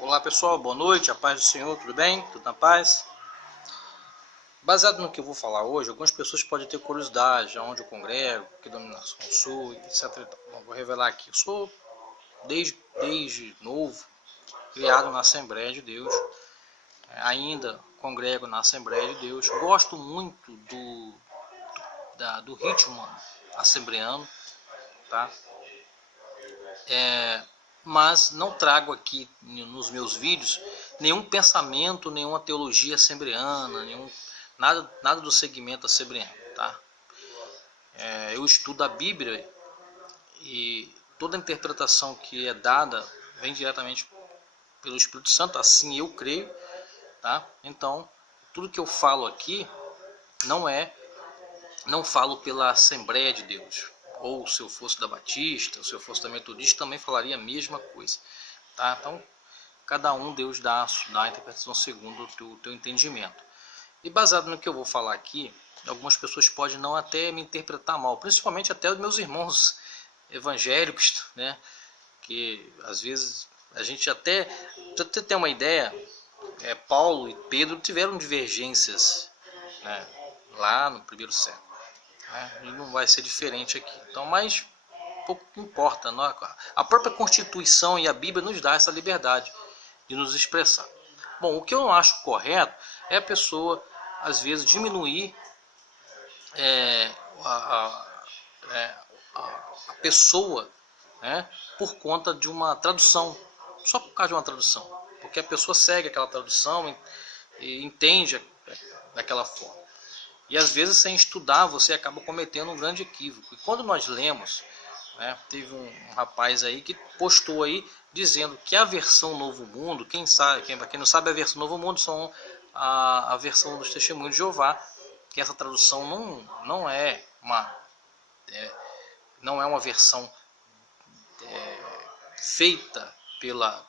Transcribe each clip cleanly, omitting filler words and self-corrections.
Olá pessoal, boa noite, a paz do Senhor, tudo bem? Tudo na paz? Baseado no que eu vou falar hoje, algumas pessoas podem ter curiosidade, aonde eu congrego, que denominação eu sou, etc. Bom, vou revelar aqui, eu sou desde novo, criado na Assembleia de Deus, ainda congrego na Assembleia de Deus, gosto muito do ritmo assembleano, tá? Mas não trago aqui nos meus vídeos nenhum pensamento, nenhuma teologia assembleana, nada do segmento assembleano, tá? Eu estudo a Bíblia e toda a interpretação que é dada vem diretamente pelo Espírito Santo, assim eu creio, tá? Então, tudo que eu falo aqui não falo pela Assembleia de Deus. Ou se eu fosse da Batista, ou se eu fosse da Metodista, também falaria a mesma coisa, tá? Então, cada um Deus dá a interpretação segundo o teu entendimento. E baseado no que eu vou falar aqui, algumas pessoas podem não até me interpretar mal, principalmente até os meus irmãos evangélicos, né? Que às vezes a gente até, pra você ter uma ideia, Paulo e Pedro tiveram divergências, né, lá no primeiro século. E não vai ser diferente aqui. Então, mas pouco importa. A própria Constituição e a Bíblia nos dá essa liberdade de nos expressar. Bom, o que eu não acho correto é a pessoa, às vezes, diminuir a pessoa, né, por conta de uma tradução. Só por causa de uma tradução. Porque a pessoa segue aquela tradução e entende daquela forma. E às vezes, sem estudar, você acaba cometendo um grande equívoco. E quando nós lemos, né, teve um rapaz aí que postou aí dizendo que a versão Novo Mundo, quem não sabe, a versão Novo Mundo são a versão dos Testemunhos de Jeová, que essa tradução não é uma versão feita pela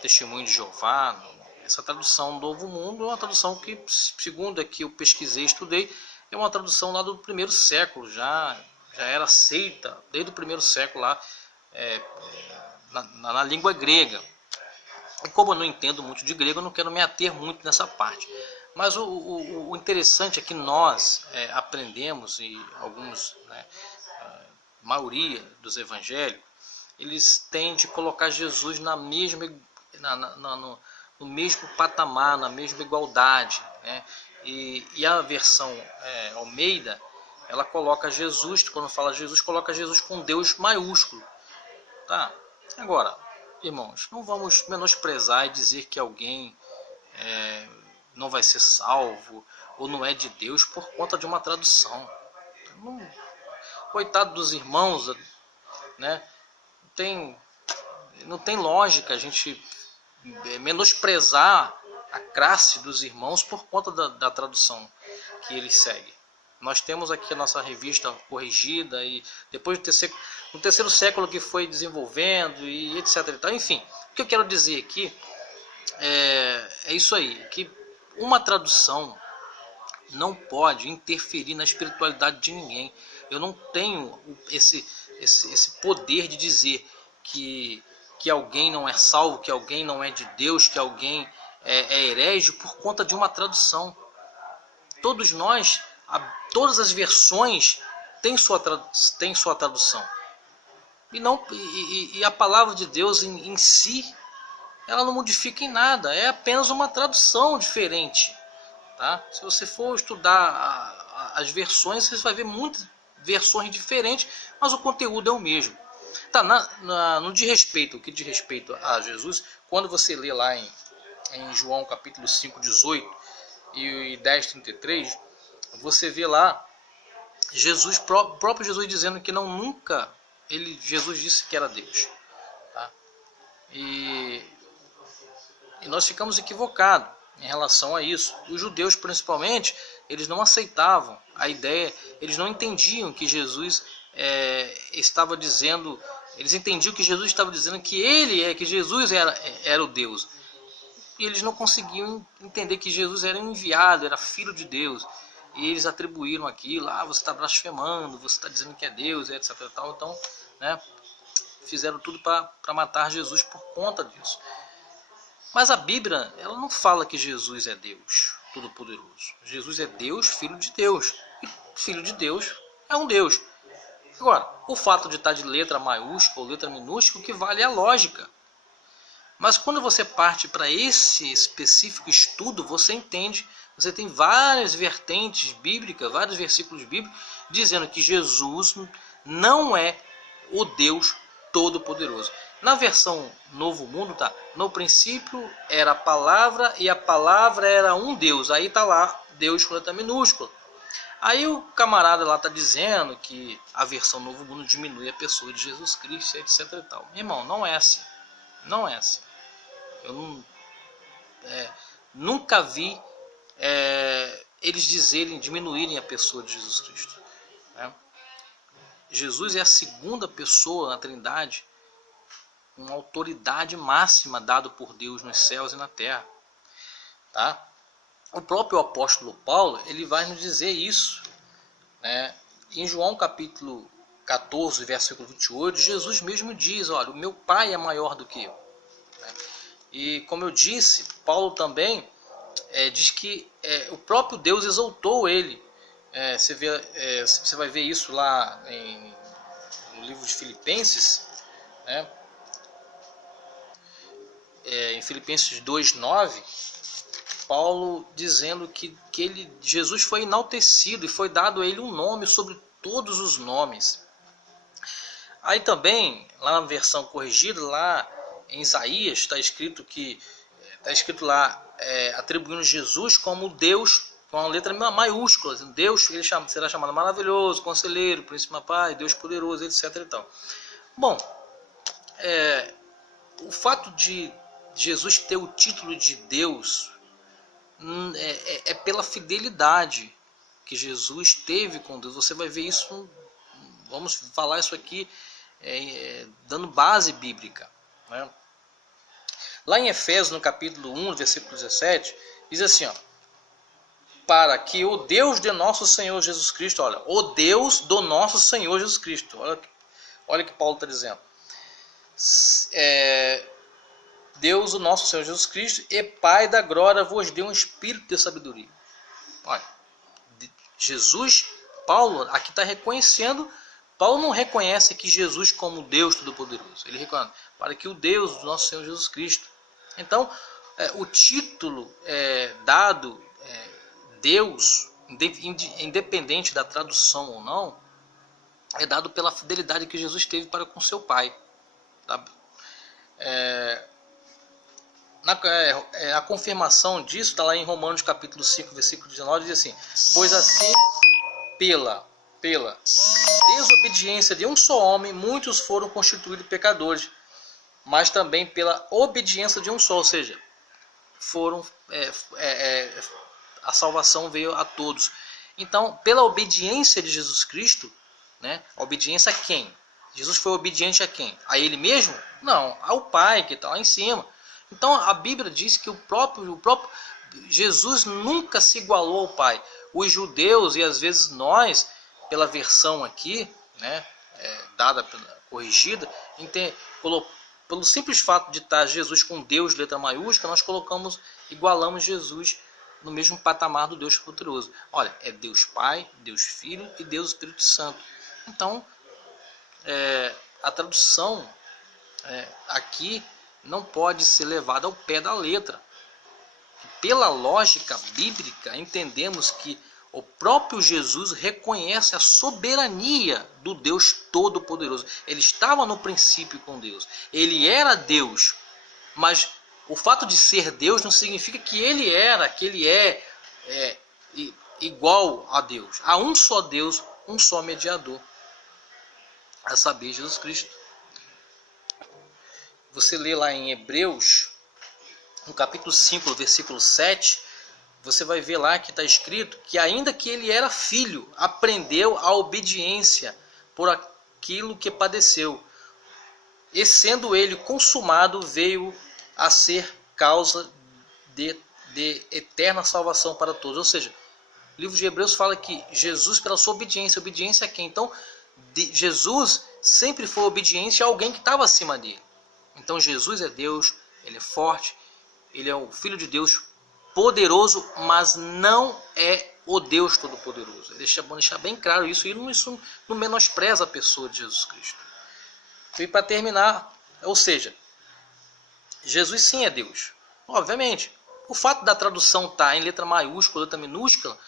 Testemunho de Jeová. Essa tradução Novo Mundo é uma tradução que, segundo aqui eu pesquisei e estudei, é uma tradução lá do primeiro século, já era aceita desde o primeiro século lá, na língua grega. E como eu não entendo muito de grego, eu não quero me ater muito nessa parte. Mas o interessante é que nós aprendemos, e alguns, né, a maioria dos evangélicos, eles tendem a colocar Jesus no mesmo patamar, na mesma igualdade, né? E a versão Almeida, ela coloca Jesus, quando fala Jesus, coloca Jesus com Deus maiúsculo, tá? Agora, irmãos, não vamos menosprezar e dizer que alguém não vai ser salvo ou não é de Deus por conta de uma tradução. Coitado dos irmãos, né? Não tem lógica a gente menosprezar a classe dos irmãos por conta da tradução que eles seguem. Nós temos aqui a nossa revista corrigida, e depois no terceiro século que foi desenvolvendo e etc. Enfim, o que eu quero dizer aqui é isso aí, que uma tradução não pode interferir na espiritualidade de ninguém. Eu não tenho esse poder de dizer que alguém não é salvo, que alguém não é de Deus, que alguém é herege por conta de uma tradução. Todos nós, todas as versões têm sua tradução. E a palavra de Deus em si, ela não modifica em nada, é apenas uma tradução diferente. Tá? Se você for estudar as versões, você vai ver muitas versões diferentes, mas o conteúdo é o mesmo. Tá, no que diz respeito a Jesus, quando você lê lá em João capítulo 5, 18 e 10, 33, você vê lá próprio Jesus dizendo que Jesus disse que era Deus. Tá? E nós ficamos equivocados em relação a isso. Os judeus, principalmente, eles não aceitavam a ideia, eles não entendiam que Jesus estava dizendo, eles entendiam que Jesus estava dizendo que Jesus era o Deus. E eles não conseguiam entender que Jesus era enviado, era filho de Deus. E eles atribuíram aquilo, você está blasfemando, você está dizendo que é Deus, etc. Então, né, fizeram tudo para matar Jesus por conta disso. Mas a Bíblia, ela não fala que Jesus é Deus Todo-Poderoso. Jesus é Deus, Filho de Deus. E Filho de Deus é um Deus. Agora, o fato de estar de letra maiúscula ou letra minúscula, o que vale é a lógica. Mas quando você parte para esse específico estudo, você entende, você tem várias vertentes bíblicas, vários versículos bíblicos, dizendo que Jesus não é o Deus Todo-Poderoso. Na versão Novo Mundo, tá? No princípio era a palavra e a palavra era um Deus. Aí tá lá, Deus com letra minúscula. Aí o camarada lá tá dizendo que a versão Novo Mundo diminui a pessoa de Jesus Cristo, etc e tal. Meu irmão, não é assim. Não é assim. Eu não, nunca vi eles diminuírem a pessoa de Jesus Cristo. Né? Jesus é a segunda pessoa na Trindade, uma autoridade máxima dada por Deus nos céus e na terra. Tá? O próprio apóstolo Paulo, ele vai nos dizer isso. Né? Em João capítulo 14, versículo 28, Jesus mesmo diz, olha, o meu Pai é maior do que eu. Né? E como eu disse, Paulo também diz que o próprio Deus exaltou ele. Você vai ver isso lá no livro de Filipenses, né? Em Filipenses 2:9, Paulo dizendo que Jesus foi enaltecido e foi dado a ele um nome sobre todos os nomes. Aí também, lá na versão corrigida, lá em Isaías, está escrito lá, atribuindo Jesus como Deus, com uma letra maiúscula. Deus, ele será chamado maravilhoso, conselheiro, príncipe pai, Deus poderoso, etc. E tal. Bom, o fato de Jesus ter o título de Deus é pela fidelidade que Jesus teve com Deus. Você vai ver isso, vamos falar isso aqui dando base bíblica. Né? Lá em Efésios, no capítulo 1, versículo 17, diz assim, ó, para que o Deus de nosso Senhor Jesus Cristo, olha, o Deus do nosso Senhor Jesus Cristo, olha o que Paulo está dizendo, Deus, o nosso Senhor Jesus Cristo, e Pai da glória, vos dê um espírito de sabedoria. Olha, Jesus, Paulo aqui está reconhecendo, Paulo não reconhece aqui Jesus como Deus Todo-Poderoso. Ele reconhece, para que o Deus do nosso Senhor Jesus Cristo. Então, o título dado, Deus, independente da tradução ou não, é dado pela fidelidade que Jesus teve para com seu Pai. Tá? A confirmação disso está lá em Romanos capítulo 5, versículo 19, diz assim, pois assim, pela desobediência de um só homem, muitos foram constituídos pecadores, mas também pela obediência de um só, ou seja, a salvação veio a todos. Então, pela obediência de Jesus Cristo, né, a obediência a quem? Jesus foi obediente a quem? A ele mesmo? Não, ao Pai que está lá em cima. Então a Bíblia diz que o próprio Jesus nunca se igualou ao Pai. Os judeus e às vezes nós, pela versão aqui, né, dada, corrigida, pelo simples fato de estar Jesus com Deus, letra maiúscula, nós igualamos Jesus no mesmo patamar do Deus poderoso. Olha, é Deus Pai, Deus Filho e Deus Espírito Santo. Então, a tradução aqui não pode ser levada ao pé da letra. Pela lógica bíblica, entendemos que o próprio Jesus reconhece a soberania do Deus Todo-Poderoso. Ele estava no princípio com Deus. Ele era Deus. Mas o fato de ser Deus não significa que ele é igual a Deus. Há um só Deus, um só mediador. A saber, Jesus Cristo. Você lê lá em Hebreus, no capítulo 5, versículo 7, você vai ver lá que está escrito que ainda que ele era filho, aprendeu a obediência por aquilo que padeceu. E sendo ele consumado, veio a ser causa de eterna salvação para todos. Ou seja, o livro de Hebreus fala que Jesus, pela sua obediência a quem? Então, Jesus sempre foi obediente a alguém que estava acima dele. Então Jesus é Deus, ele é forte, ele é o Filho de Deus poderoso, mas não é o Deus Todo-Poderoso. É bom deixar bem claro isso, e isso não menospreza a pessoa de Jesus Cristo. E para terminar, ou seja, Jesus sim é Deus. Obviamente, o fato da tradução estar em letra maiúscula, letra minúscula,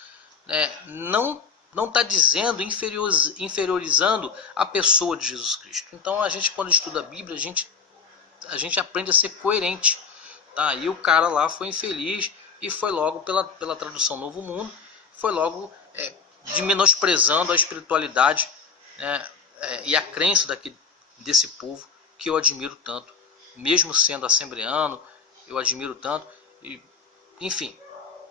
não está dizendo, inferiorizando a pessoa de Jesus Cristo. Então a gente, quando estuda a Bíblia, a gente aprende a ser coerente. Tá? E o cara lá foi infeliz e foi logo pela tradução Novo Mundo, foi logo de menosprezando a espiritualidade e a crença desse povo, que eu admiro tanto. Mesmo sendo assembleano, eu admiro tanto. E, enfim,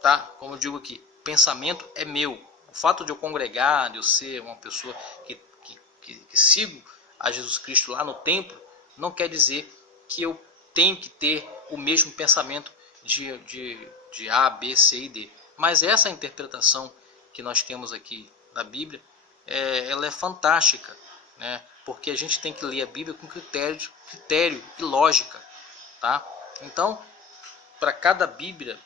tá? Como eu digo aqui, pensamento é meu. O fato de eu congregar, de eu ser uma pessoa que sigo a Jesus Cristo lá no templo, não quer dizer que eu tenho que ter o mesmo pensamento de A, B, C e D. Mas essa interpretação que nós temos aqui da Bíblia, ela é fantástica, né? Porque a gente tem que ler a Bíblia com critério e lógica, tá? Então, para cada Bíblia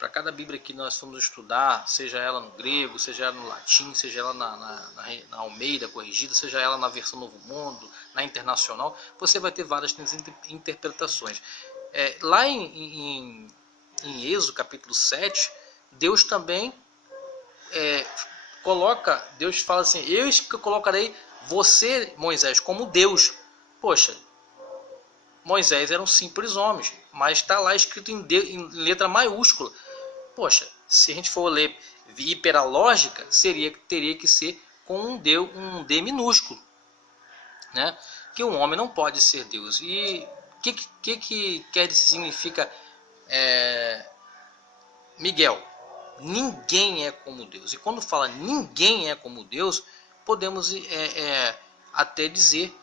que nós formos estudar, seja ela no grego, seja ela no latim, seja ela na Almeida corrigida, seja ela na versão Novo Mundo, na Internacional, você vai ter várias interpretações. Lá em Êxodo capítulo 7, Deus também Deus fala assim: eu que colocarei você, Moisés, como Deus. Poxa, Moisés era um simples homem, mas está lá escrito em letra maiúscula. Poxa, se a gente for ler hiperalógica, teria que ser com um D minúsculo, né? Que um homem não pode ser Deus. E o que quer dizer, significa Miguel? Ninguém é como Deus. E quando fala ninguém é como Deus, podemos até dizer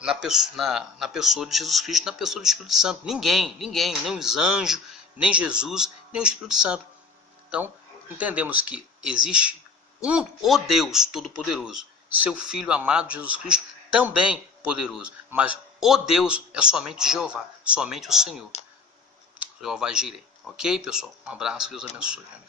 na pessoa de Jesus Cristo, na pessoa do Espírito Santo. Ninguém, nem os anjos, nem Jesus, nem o Espírito Santo. Então, entendemos que existe o Deus Todo-Poderoso, seu Filho amado Jesus Cristo, também poderoso. Mas o Deus é somente Jeová, somente o Senhor. Jeová Jireh. Ok, pessoal? Um abraço, Deus abençoe. Amém.